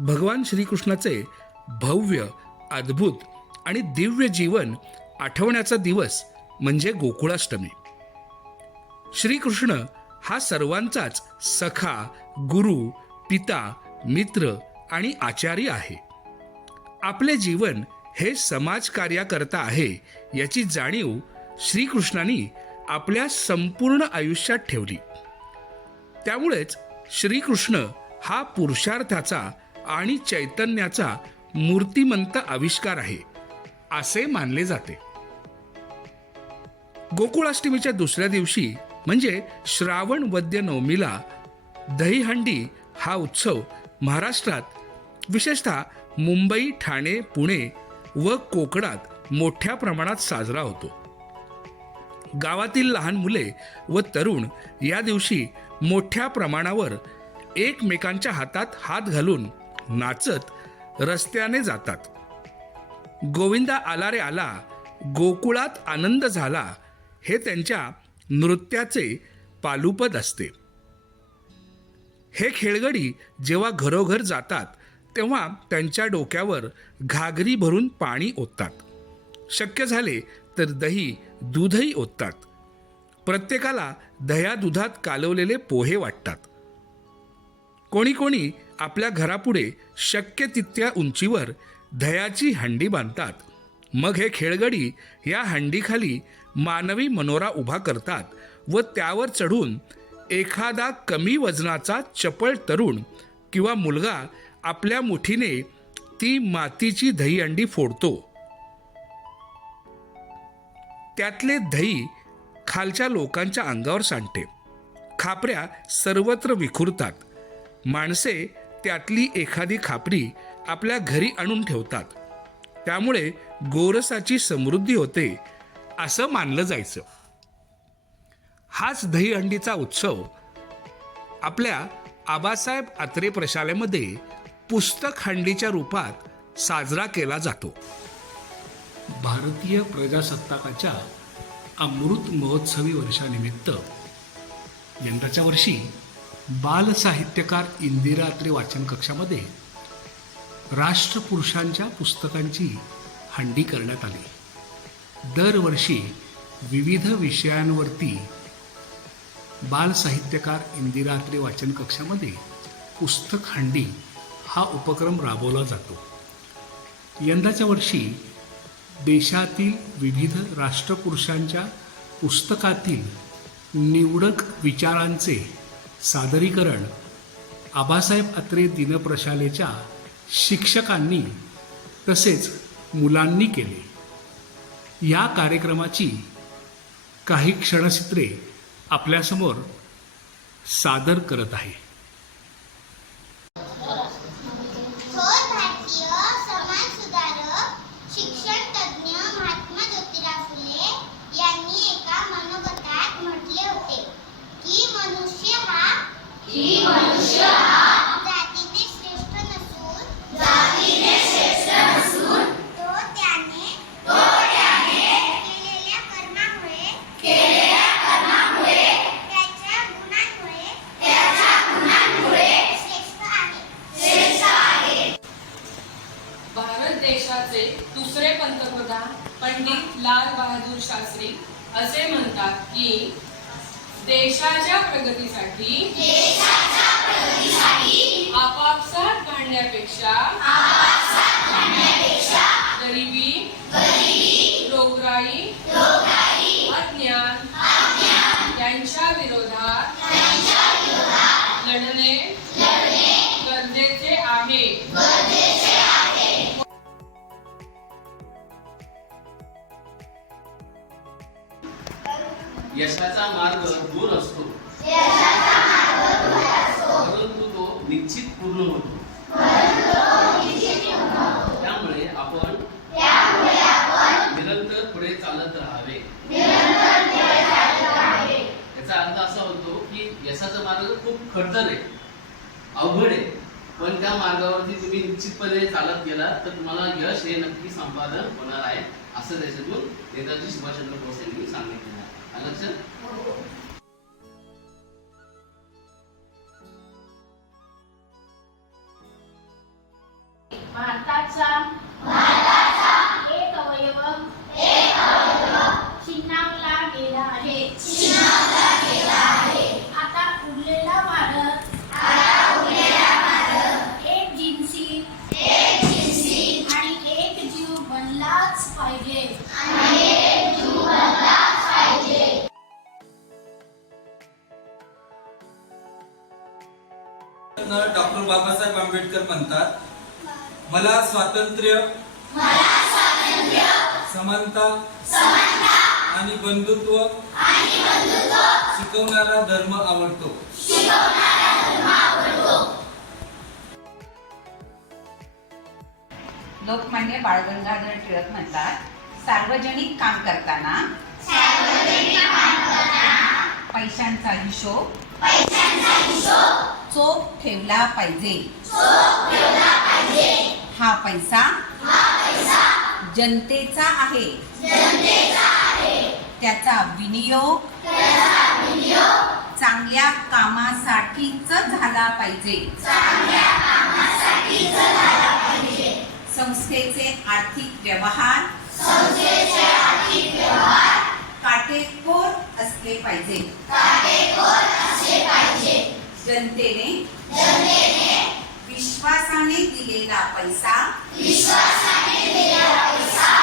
भगवान श्रीकृष्णाचे भव्य अद्भुत आणि दिव्य जीवन आठवण्याचा दिवस म्हणजे गोकुळाष्टमी. श्रीकृष्ण हा सर्वांचाच सखा गुरु पिता मित्र आणि आचार्य आहे. आपले जीवन हे समाजकार्याकरता आहे याची जाणीव श्रीकृष्णांनी आपल्या संपूर्ण आयुष्यात ठेवली. त्यामुळेच श्रीकृष्ण हा पुरुषार्थाचा आणि चैतन्याचा मूर्तिमंत आविष्कार आहे असे मानले जाते. गोकुळाष्टमीच्या दुसऱ्या दिवशी म्हणजे श्रावण वद्य नवमीला दहीहंडी हा उत्सव महाराष्ट्रात विशेषतः मुंबई ठाणे पुणे व कोकणात मोठ्या प्रमाणात साजरा होतो. गावातील लहान मुले व तरुण या दिवशी मोठ्या प्रमाणावर एकमेकांच्या हातात हात घालून नाचत रस्त्याने जातात. गोविंदा आला रे आला गोकुळात आनंद झाला हे त्यांच्या नृत्याचे पालुपद असते. हे खेळगडी जेव्हा घरोघर जातात तेव्हा त्यांच्या डोक्यावर घागरी भरून पाणी ओततात. शक्य झाले तर दही दूधही ओततात. प्रत्येकाला दह्या दुधात कालवलेले पोहे वाटतात. कोणी कोणी आपल्या घरापुढे शक्य तितक्या उंचीवर दह्याची हंडी बांधतात. मग हे खेळगडी या हंडीखाली मानवी मनोरा उभा करतात व त्यावर चढून एखादा कमी वजनाचा चपळ तरुण किंवा मुलगा आपल्या मुठीने ती मातीची दहीहंडी फोडतो. त्यातले दही खालच्या लोकांच्या अंगावर सांडते. खापऱ्या सर्वत्र विखुरतात. माणसे त्यातली एखादी खापरी आपल्या घरी आणून ठेवतात. त्यामुळे गोरसाची समृद्धी होते असं मानलं जायचं. हाच दहीहंडीचा उत्सव आपल्या आबासाहेब आत्रे प्रशालेमध्ये पुस्तक हंडीच्या रूपात साजरा केला जातो. भारतीय प्रजासत्ताकाच्या अमृत महोत्सवी वर्षानिमित्त यंदाच्या वर्षी बाल साहित्यकार इंदिरा अत्रे वाचन कक्षामध्ये राष्ट्रपुरुषांच्या पुस्तकांची हंडी करण्यात आली. दरवर्षी विविध विषयांवरती बाल साहित्यकार इंदिरा अत्रे वाचन कक्षामध्ये पुस्तक हंडी हा उपक्रम राबवला जातो. यंदाच्या वर्षी देशातील विविध राष्ट्रपुरुषांच्या पुस्तकातील निवडक विचारांचे सादरीकरण आबासाहेब अत्रे दिनप्रशालेच्या शिक्षकांनी तसेच मुलांनी केले. या कार्यक्रमाची काही क्षणचित्रे आपल्यासमोर सादर करत आहे. देशाचे दुसरे पंतप्रधान पंडित लाल बहादूर शास्त्री असे म्हणतात की देशाच्या प्रगतीसाठी आपापसात भांडण्यापेक्षा गरिबी रोगराई अज्ञान यांच्या विरोधात लढणे गरजेचे आहे. यशाचा मार्ग दूर असतो परंतु तो निश्चित पूर्ण होतो त्यामुळे आपण निरंतर पुढे चालत राहावे याचा अर्थ असा होतो की यशाचा मार्ग खूप आहे. अवघड आहे. पण त्या मार्गावरती तुम्ही निश्चितपणे चालत गेला तर तुम्हाला यश हे नक्की संपादन होणार आहे असं त्याच्यातून नेताजी सुभाषचंद्र बोस यांनी सांगितलेलं आहे. लक्षात म्हणतात मला स्वातंत्र्य समानता आणि बंधुत्व शिकवणारा धर्म आवडतो. लोकमान्य बाळ गंगाधर टिळक म्हणतात सार्वजनिक काम करताना पैशांचा हिशोब चोख ठेवला पाहिजे. हा पैसा जनतेचा आहे. त्याचा विनियोग चांगल्या कामासाठीच झाला पाहिजे. संस्थेचे आर्थिक व्यवहार काटेकोर असले पाहिजे. जनतेने विश्वासाने दिलेला पैसा त्या